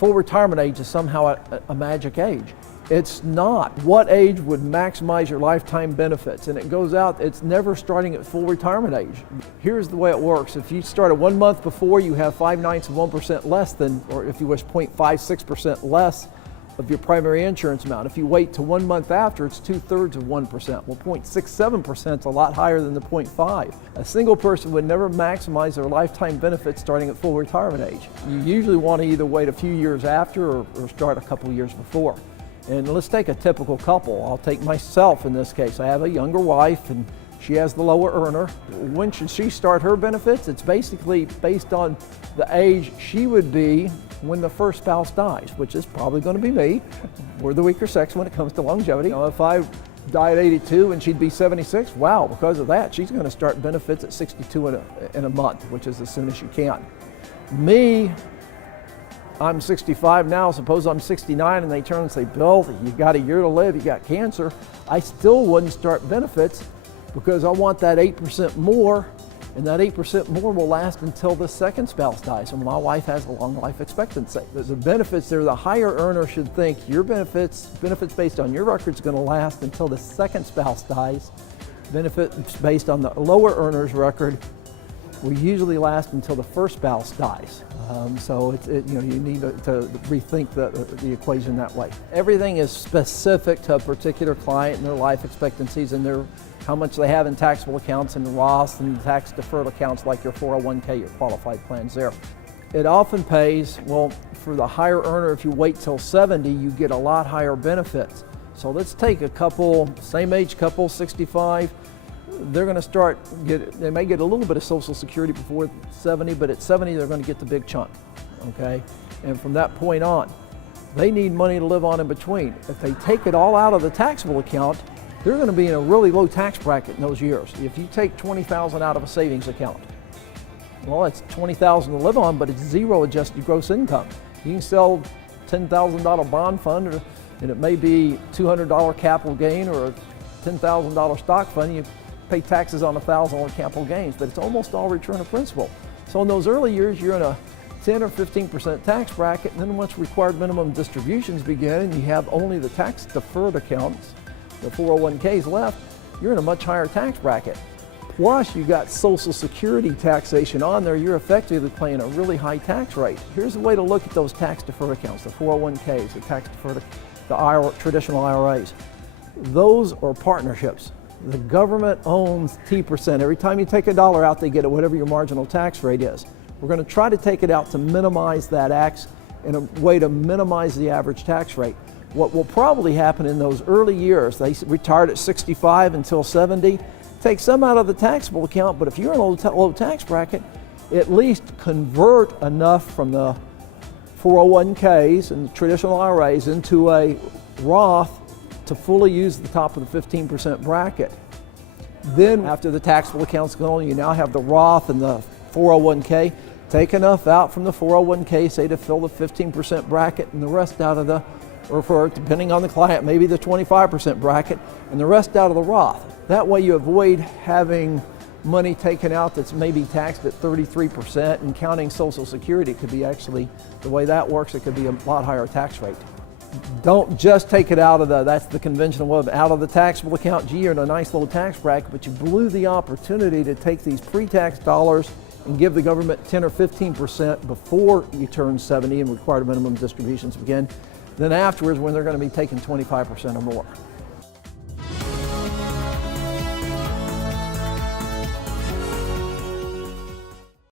full retirement age is somehow a magic age. It's not. What age would maximize your lifetime benefits? And it goes out, it's never starting at full retirement age. Here's the way it works. If you start at 1 month before, you have 5/9 of 1% less than, or if you wish, 0.56% less of your primary insurance amount. If you wait to 1 month after, it's 2/3 of 1%. Well, 0.67% is a lot higher than the 0.5. A single person would never maximize their lifetime benefits starting at full retirement age. You usually want to either wait a few years after or start a couple years before. And let's take a typical couple. I'll take myself in this case. I have a younger wife and she has the lower earner. When should she start her benefits? It's basically based on the age she would be when the first spouse dies, which is probably going to be me. We're the weaker sex when it comes to longevity. You know, if I die at 82 and she'd be 76, wow, because of that, she's going to start benefits at 62 in a month, which is as soon as she can. Me, I'm 65 now, suppose I'm 69 and they turn and say, Bill, you got a year to live, you got cancer. I still wouldn't start benefits because I want that 8% more, and that 8% more will last until the second spouse dies. And my wife has a long life expectancy. The benefits there, the higher earner should think your benefits based on your record is going to last until the second spouse dies. Benefits based on the lower earner's record will usually last until the first spouse dies. So you need to rethink the equation that way. Everything is specific to a particular client and their life expectancies and how much they have in taxable accounts and Roths and tax deferred accounts like your 401k, your qualified plans there. It often pays, well, for the higher earner, if you wait till 70, you get a lot higher benefits. So let's take a couple, same age couple, 65. They're going to they may get a little bit of Social Security before 70, but at 70 they're going to get the big chunk, okay? And from that point on, they need money to live on in between. If they take it all out of the taxable account, they're going to be in a really low tax bracket in those years. If you take $20,000 out of a savings account, well, it's $20,000 to live on, but it's zero adjusted gross income. You can sell $10,000 bond fund, and it may be $200 capital gain or a $10,000 stock fund. You pay taxes on $1,000 capital gains, but it's almost all return of principal. So in those early years, you're in a 10 or 15% tax bracket, and then once required minimum distributions begin and you have only the tax deferred accounts, the 401ks left, you're in a much higher tax bracket. Plus you got Social Security taxation on there, you're effectively paying a really high tax rate. Here's the way to look at those tax deferred accounts, the 401ks, the tax deferred, the traditional IRAs. Those are partnerships. The government owns T%. Every time you take $1 out, they get it, whatever your marginal tax rate is. We're going to try to take it out to minimize that in a way to minimize the average tax rate. What will probably happen in those early years, they retired at 65 until 70, take some out of the taxable account, but if you're in a low tax bracket, at least convert enough from the 401ks and the traditional IRAs into a Roth to fully use the top of the 15% bracket. Then after the taxable account's gone, you now have the Roth and the 401k. Take enough out from the 401k, say to fill the 15% bracket, and the rest out of the, or for, depending on the client, maybe the 25% bracket, and the rest out of the Roth. That way you avoid having money taken out that's maybe taxed at 33% and counting Social Security. It could be actually, the way that works, it could be a lot higher tax rate. Don't just take it out of that's the conventional way, out of the taxable account. Gee, you're in a nice low tax bracket, but you blew the opportunity to take these pre-tax dollars and give the government 10 or 15% before you turn 70 and required minimum distributions begin. Then afterwards, when they're going to be taking 25% or more.